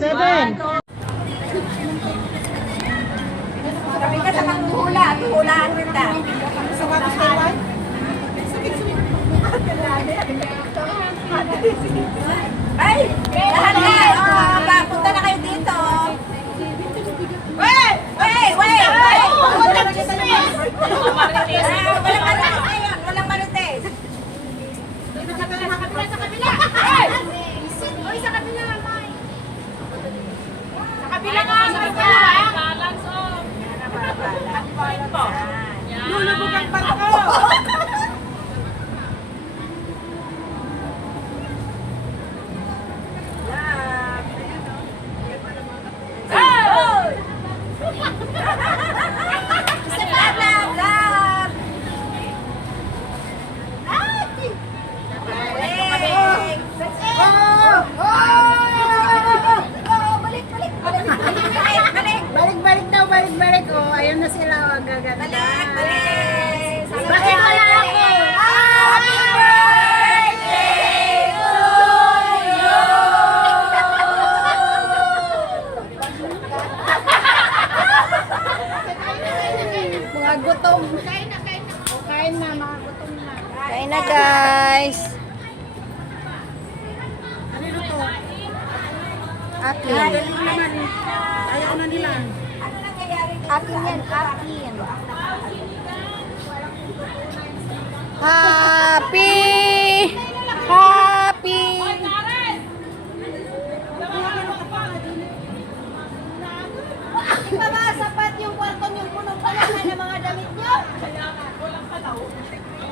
7. Sabi ka sa panghuhula, hulaan kita. Sa batas Taiwan? Ay! Lahat na! Papunta na kayo dito. Wait! Wait! Wait! Wait! Walang chismis! Walang marites ngayon! Walang marites! Sa kabila! Ay! Uy, sa kabila! Sa kabila nga! Sa kabila! Balance off! Lulubog ang pala ko! Balik-balik daw, balik-balik. Oh, ayun na sila. Ang gaganda. Balik! Bakit wala ako? Happy birthday to you! Mga gutom. Kain na, mga gutom na. Kain na, guys. Ano ito? Akin. Galing naman. Ayaw na nila. Akin yan, akin. Happy! Happy! Di ba ba sapat yung kwarto niyong punong-puno ng mga damit niyo? Walang pa daw.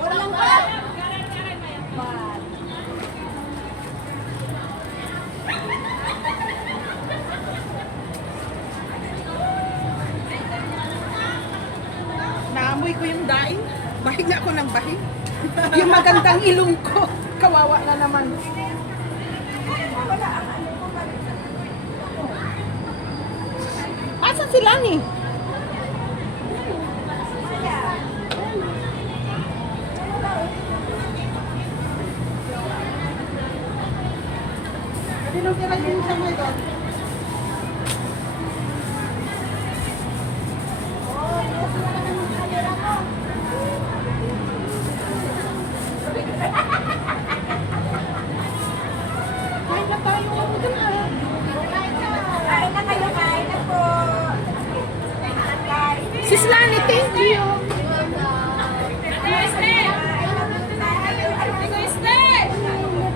Walang pa? Naamoy ko yung daing. Bahig na ako ng bahig. Yung magandang ilong ko. Kawawa na naman. Asan sila ni? Sino kaya yung sa mga doon? Kain na tayo. Kain na kayo, kain na po. Sis Lani, thank you.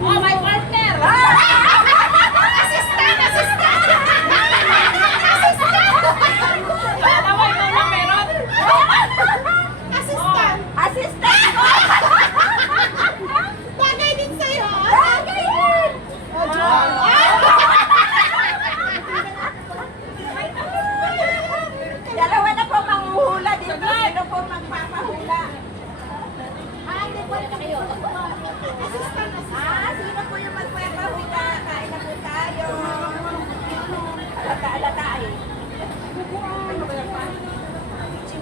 Oh, my partner! Assistant! Assistant! Assistant! Assistant! Bagay din sa'yo! Bagay din! Dalawa na po manghuhula dito. Sino po magpapahula? Hindi po na kayo. Sino po yung magpapahula? Kain na po tayo. Alata-alata eh.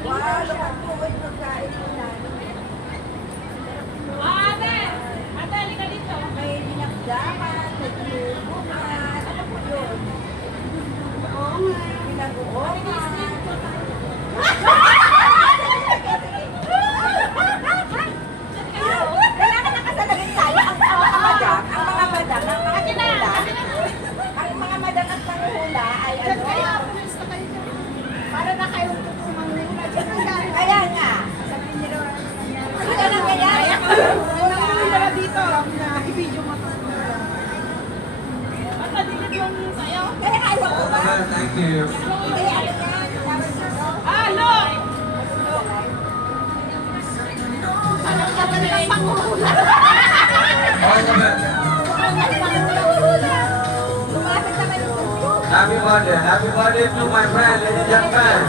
Wow, lahat po ay magkain po namin. Ate! Ate, halika dito. May dinakdakan, may tinubukan. Ano po yun? Oo nga. Pinaguokan. Kailangan nakasalagin tayo. Ang mga madam, ang mga panguhula, ang mga madam at panguhula ay ano? Para na kayong manguhula dyan. Kaya nga. Sino na kaya? Manguhula na dito. I-video mo ito. Matadilig yung sayo. Kaya ayaw ko ba? Thank you. Kaya ano yan? Halo! Anong ka ba nilang panguhula? All the best. Lumapit naman yung gusto. Happy birthday to my friend, ladies and gentlemen.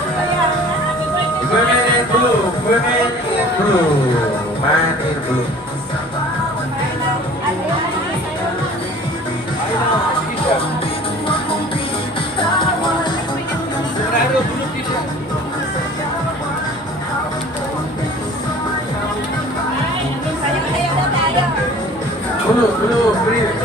Women in blue, women in blue, man in blue. Blue, blue, green.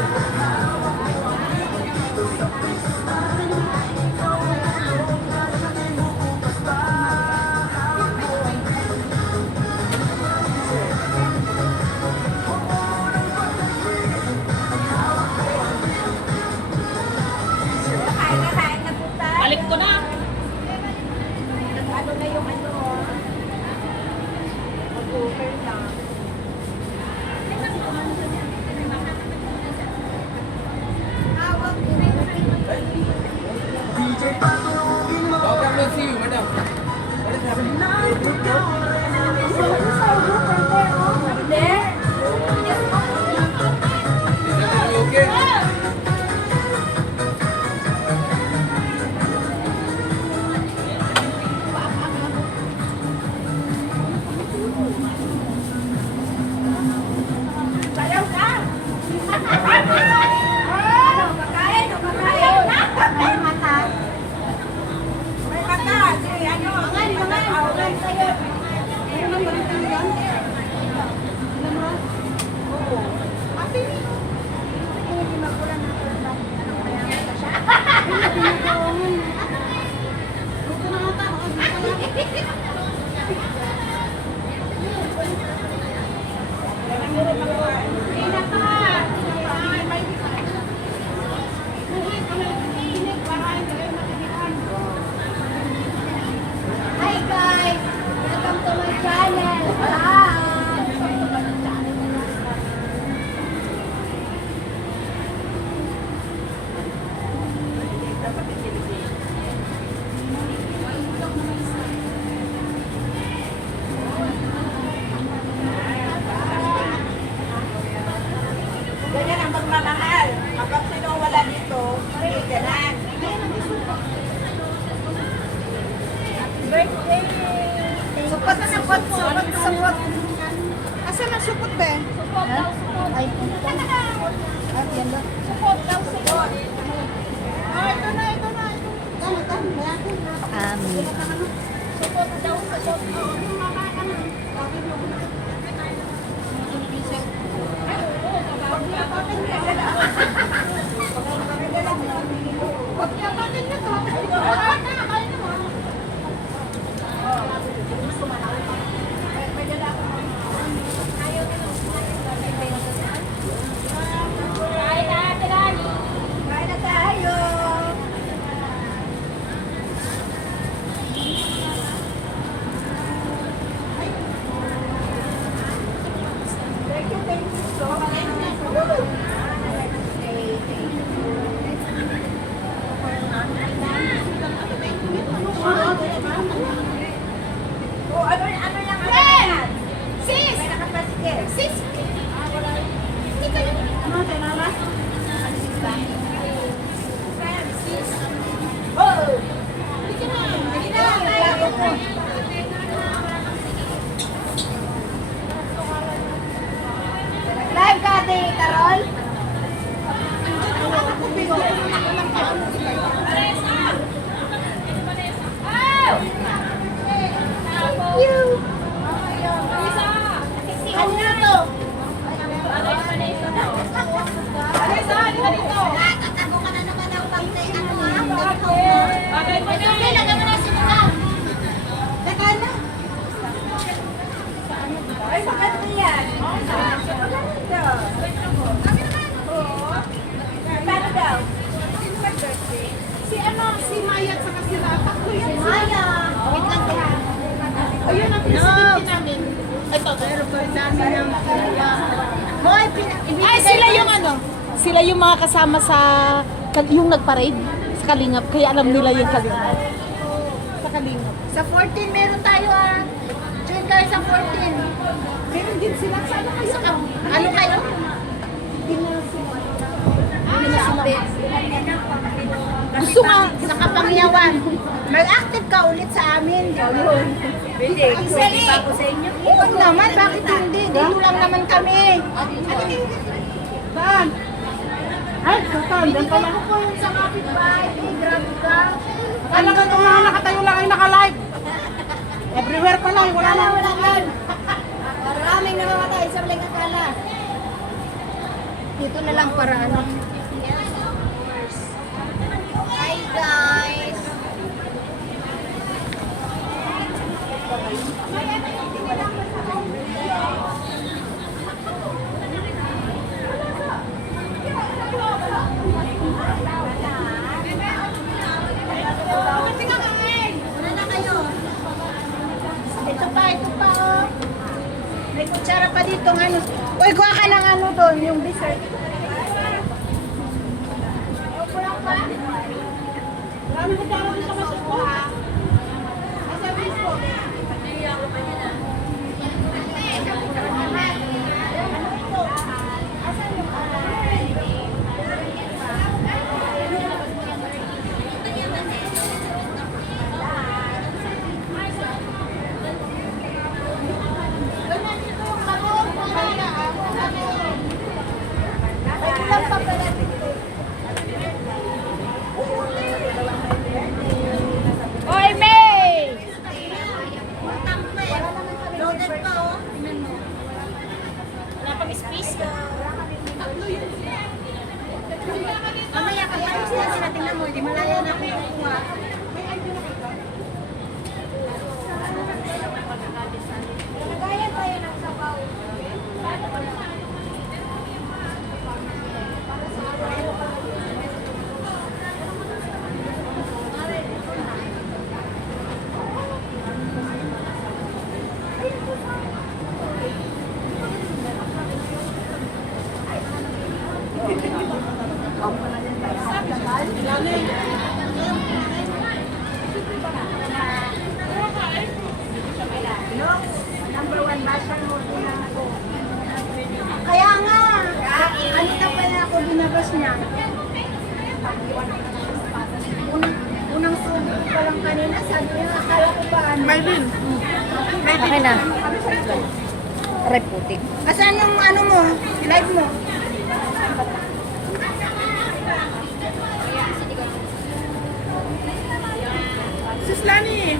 magmamahal. Kapag sino wala dito, bigyan. Birthday! Supot. Asan ang supot, be? Ay, yan ba? Support daw, support. Ito na. Support daw, support. Kain na tayo. Thank you so much. Oh, ano lang ang yan? Sis! May nakapasikil. Sis! Ano, mama? Oh! Sige na! Live ka, Ate Carol? Ano na to? Tatago ka na naman ang pagkay ano ha? Ito, lagyan mo na si Mukam. Teka na. Ay, maganda yan. Maganda. Paano daw? Si Maya at saka si Rata. Si Maya. Wait lang ka. Ayun ang presidente namin. Ito, pero pa dami ng Ay, sila yung ano? Sila yung mga kasama sa yung nagparade sa Kalingap. Kaya alam nila yung Kalingap. Sa Kalingap. Sa 14 meron tayo ah. Join kayo sa 14. meron din sila. Sana kayo. Ano kayo? Gusto nga. Sa Kapangyawan. Mag-active ka ulit sa amin. Hindi. Isali. Oo naman, bakit hindi? Dito lang naman kami. Saan? Ay, saan? Diyan pala. Ako po yung sa kapitbahay. Grabe ka. Kala ka itong mga nakatayo lang ay naka-live. Everywhere pala, wala na. Wala yan. Maraming namamatay sa maling akala. Dito na lang para ano. Hi guys. Wala na kayo. Ito pa oh. May kutsara pa dito ng ano. Uy, kuha ka ng ano doon, yung dessert. Kulang pa? Marami ko tara dito sa ko. Asa mismo? Oy, May! Loaded pa oh. Wala pang space. Mamaya kapayos na sila, tingnan mo, di malaya na ako kukuha. Nagayan tayo ng sabaw. Number 1 basher mo. Kaya nga, ano na pala ako Maylin. Okay na. Aray putik. Asan yung ano mo? Live mo? Sis Lani.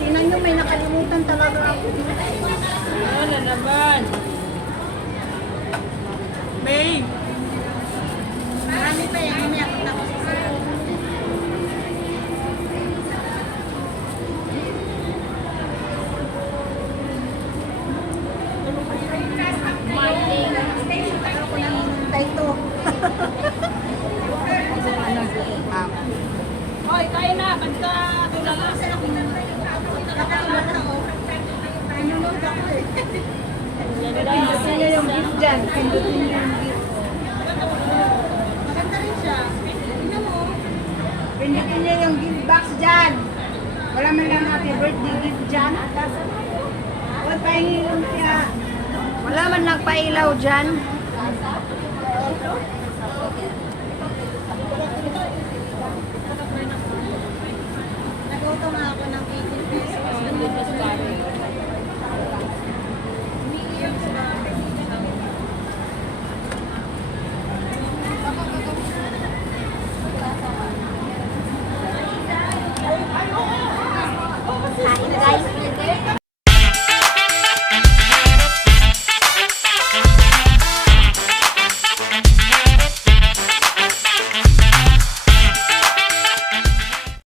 Tingnan nyo, may nakalimutan talaga ako. Ano naman? May. Marami pa yan. Mamaya punta ko sa sa'yo. Ako nang hinintay to. Hoy, tayo na. Ba't ka tulala? Pinunod ako eh. Pindutin nyo yung gift dyan. Pindutin nyo yung gift. Maganda rin siya. Tingnan mo. Pindutin nyo yung gift box dyan. Wala man lang happy birthday gift dyan. Huwag pahingin siya. Wala man lang pailaw dyan. Nagutom ako ng 18 pesos.